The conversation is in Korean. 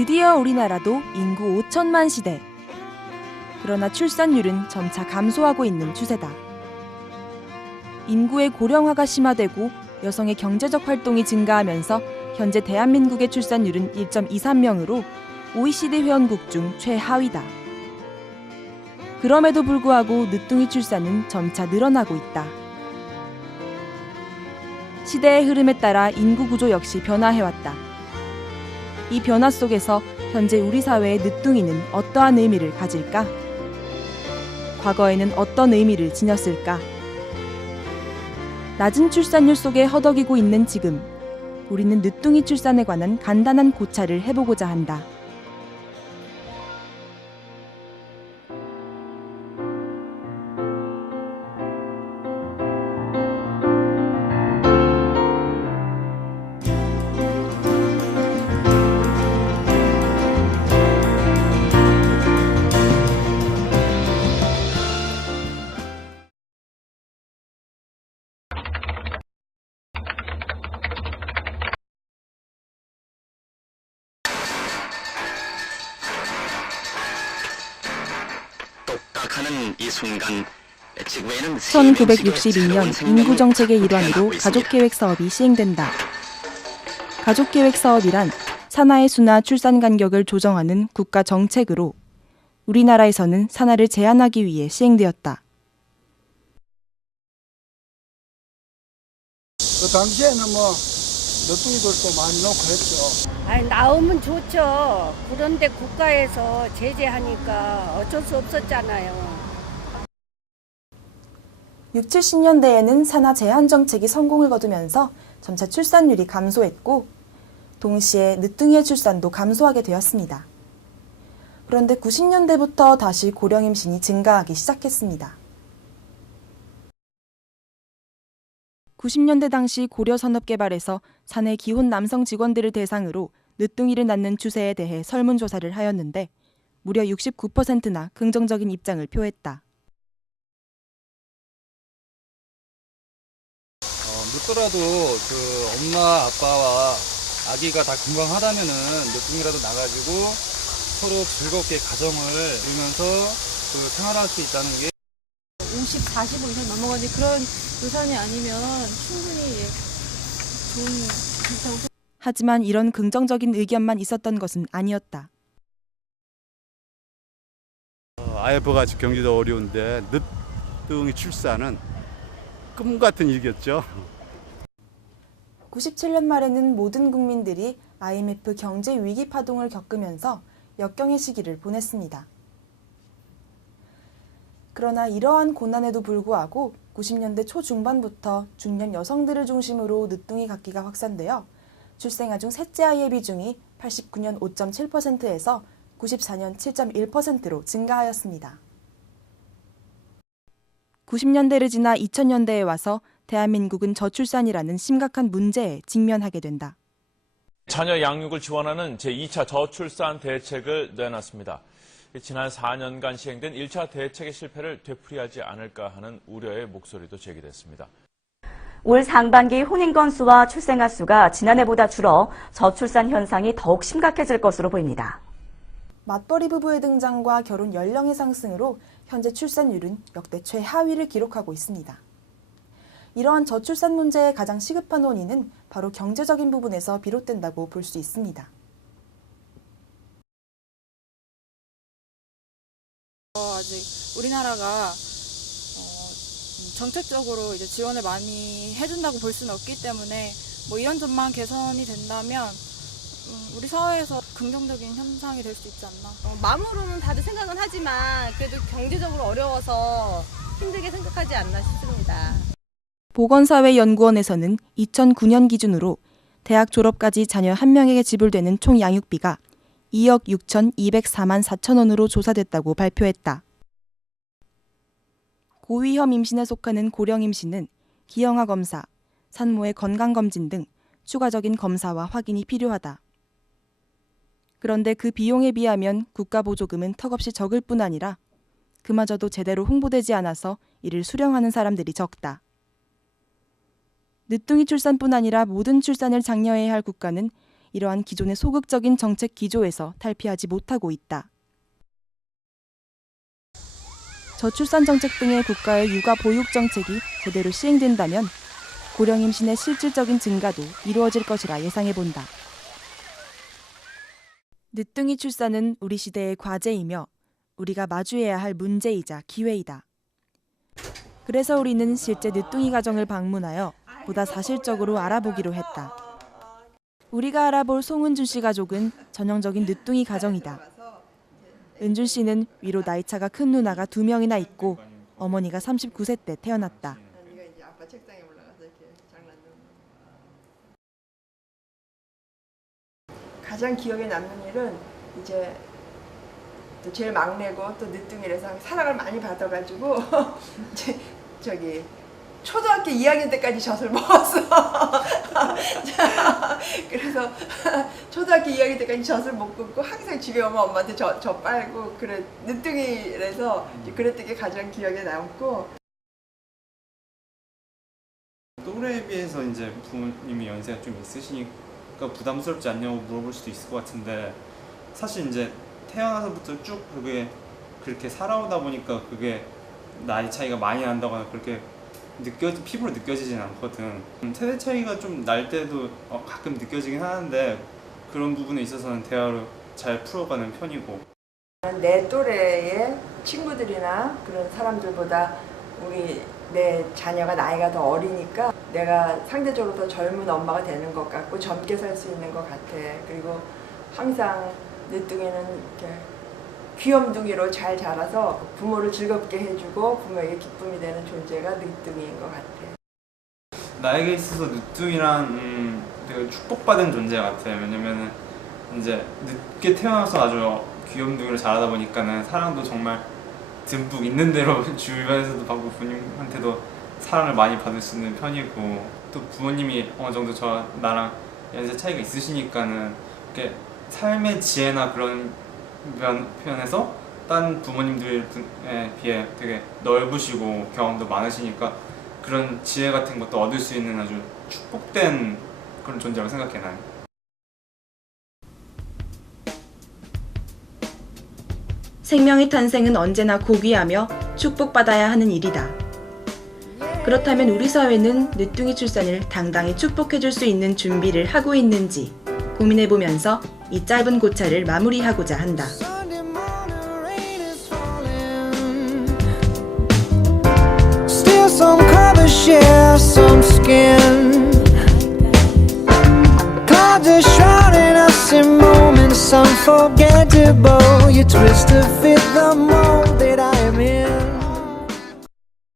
드디어 우리나라도 인구 5천만 시대. 그러나 출산율은 점차 감소하고 있는 추세다. 인구의 고령화가 심화되고 여성의 경제적 활동이 증가하면서 현재 대한민국의 출산율은 1.23명으로 OECD 회원국 중 최하위다. 그럼에도 불구하고 늦둥이 출산은 점차 늘어나고 있다. 시대의 흐름에 따라 인구 구조 역시 변화해왔다. 이 변화 속에서 현재 우리 사회의 늦둥이는 어떠한 의미를 가질까? 과거에는 어떤 의미를 지녔을까? 낮은 출산율 속에 허덕이고 있는 지금, 우리는 늦둥이 출산에 관한 간단한 고찰을 해보고자 한다. 이 순간 1962년 인구정책의 일환으로 가족계획 사업이 시행된다. 가족계획 사업이란 산하의 수나 출산 간격을 조정하는 국가 정책으로 우리나라에서는 산하를 제한하기 위해 시행되었다. 그 당시에는 너뚱이들도 많이 놓고 했죠. 아니, 나오면 좋죠. 그런데 국가에서 제재하니까 어쩔 수 없었잖아요. 60, 70년대에는 산하 제한 정책이 성공을 거두면서 점차 출산율이 감소했고 동시에 늦둥이의 출산도 감소하게 되었습니다. 그런데 90년대부터 다시 고령 임신이 증가하기 시작했습니다. 90년대 당시 고려산업개발에서 사내 기혼 남성 직원들을 대상으로 늦둥이를 낳는 추세에 대해 설문조사를 하였는데 무려 69%나 긍정적인 입장을 표했다. 늦더라도 엄마 아빠와 아기가 다 건강하다면은 늦둥이라도 나가지고 서로 즐겁게 가정을 이루면서 생활할 수 있다는 게 50, 45 이상 넘어가는 그런 유산이 아니면 충분히 좋다고 생각합니다. 하지만 이런 긍정적인 의견만 있었던 것은 아니었다. IMF가 경기도 어려운데 늦둥이 출산은 꿈 같은 일이었죠. 97년 말에는 모든 국민들이 IMF 경제 위기 파동을 겪으면서 역경의 시기를 보냈습니다. 그러나 이러한 고난에도 불구하고 90년대 초중반부터 중년 여성들을 중심으로 늦둥이 갖기가 확산되어 출생아 중 셋째 아이의 비중이 89년 5.7%에서 94년 7.1%로 증가하였습니다. 90년대를 지나 2000년대에 와서 대한민국은 저출산이라는 심각한 문제에 직면하게 된다. 자녀 양육을 지원하는 제2차 저출산 대책을 내놨습니다. 지난 4년간 시행된 1차 대책의 실패를 되풀이하지 않을까 하는 우려의 목소리도 제기됐습니다. 올 상반기 혼인 건수와 출생아 수가 지난해보다 줄어 저출산 현상이 더욱 심각해질 것으로 보입니다. 맞벌이 부부의 등장과 결혼 연령의 상승으로 현재 출산율은 역대 최하위를 기록하고 있습니다. 이러한 저출산 문제의 가장 시급한 원인은 바로 경제적인 부분에서 비롯된다고 볼 수 있습니다. 아직 우리나라가 정책적으로 이제 지원을 많이 해준다고 볼 수는 없기 때문에 이런 점만 개선이 된다면 우리 사회에서 긍정적인 현상이 될 수 있지 않나. 마음으로는 다들 생각은 하지만 그래도 경제적으로 어려워서 힘들게 생각하지 않나 싶습니다. 보건사회연구원에서는 2009년 기준으로 대학 졸업까지 자녀 1명에게 지불되는 총 양육비가 2억 6,204만 4천 원으로 조사됐다고 발표했다. 고위험 임신에 속하는 고령 임신은 기형아 검사, 산모의 건강검진 등 추가적인 검사와 확인이 필요하다. 그런데 그 비용에 비하면 국가 보조금은 턱없이 적을 뿐 아니라 그마저도 제대로 홍보되지 않아서 이를 수령하는 사람들이 적다. 늦둥이 출산뿐 아니라 모든 출산을 장려해야 할 국가는 이러한 기존의 소극적인 정책 기조에서 탈피하지 못하고 있다. 저출산 정책 등의 국가의 육아 보육 정책이 제대로 시행된다면 고령 임신의 실질적인 증가도 이루어질 것이라 예상해본다. 늦둥이 출산은 우리 시대의 과제이며 우리가 마주해야 할 문제이자 기회이다. 그래서 우리는 실제 늦둥이 가정을 방문하여 보다 사실적으로 알아보기로 했다. 우리가 알아볼 송은준 씨 가족은 전형적인 늦둥이 가정이다. 은준 씨는 위로 나이차가 큰 누나가 2명이나 있고 어머니가 39세 때 태어났다. 가장 기억에 남는 일은 이제 또 제일 막내고 또 늦둥이라서 사랑을 많이 받아가지고 저기 초등학교 2학년 때까지 젖을 먹었어. 그래서 초등학교 2학년 때까지 젖을 못 굶고 항상 집에 오면 엄마한테 젖 빨고 그래 늦둥이라서 그랬던 게 가장 기억에 남고. 또래에 비해서 이제 부모님이 연세가 좀 있으시니까 부담스럽지 않냐고 물어볼 수도 있을 것 같은데 사실 이제 태어나서부터 쭉 그렇게 살아오다 보니까 그게 나이 차이가 많이 난다거나 그렇게 피부로 느껴지진 않거든. 세대 차이가 좀 날 때도 가끔 느껴지긴 하는데 그런 부분에 있어서는 대화로 잘 풀어가는 편이고. 내 또래의 친구들이나 그런 사람들보다 내 자녀가 나이가 더 어리니까 내가 상대적으로 더 젊은 엄마가 되는 것 같고 젊게 살 수 있는 것 같아. 그리고 항상 늦둥이는 이렇게 귀염둥이로 잘 자라서 부모를 즐겁게 해주고 부모에게 기쁨이 되는 존재가 늦둥이인 것 같아. 나에게 있어서 늦둥이란 되게 축복받은 존재 같아. 왜냐면은 이제 늦게 태어나서 아주 귀염둥이로 자라다 보니까는 사랑도 정말 듬뿍 있는 대로 주변에서도 받고 부모님한테도 사랑을 많이 받을 수 있는 편이고 또 부모님이 어느 정도 나랑 연세 차이가 있으시니까는 이렇게 삶의 지혜나 그런 편에서 딴 부모님들에 비해 되게 넓으시고 경험도 많으시니까 그런 지혜 같은 것도 얻을 수 있는 아주 축복된 그런 존재라고 생각해 난. 생명의 탄생은 언제나 고귀하며 축복받아야 하는 일이다. 그렇다면 우리 사회는 늦둥이 출산을 당당히 축복해줄 수 있는 준비를 하고 있는지 고민해보면서 이 짧은 고찰을 마무리하고자 한다. Still some colors share some skin. Clouds are shrouding us in moments unforgettable. You twist to fit the moment.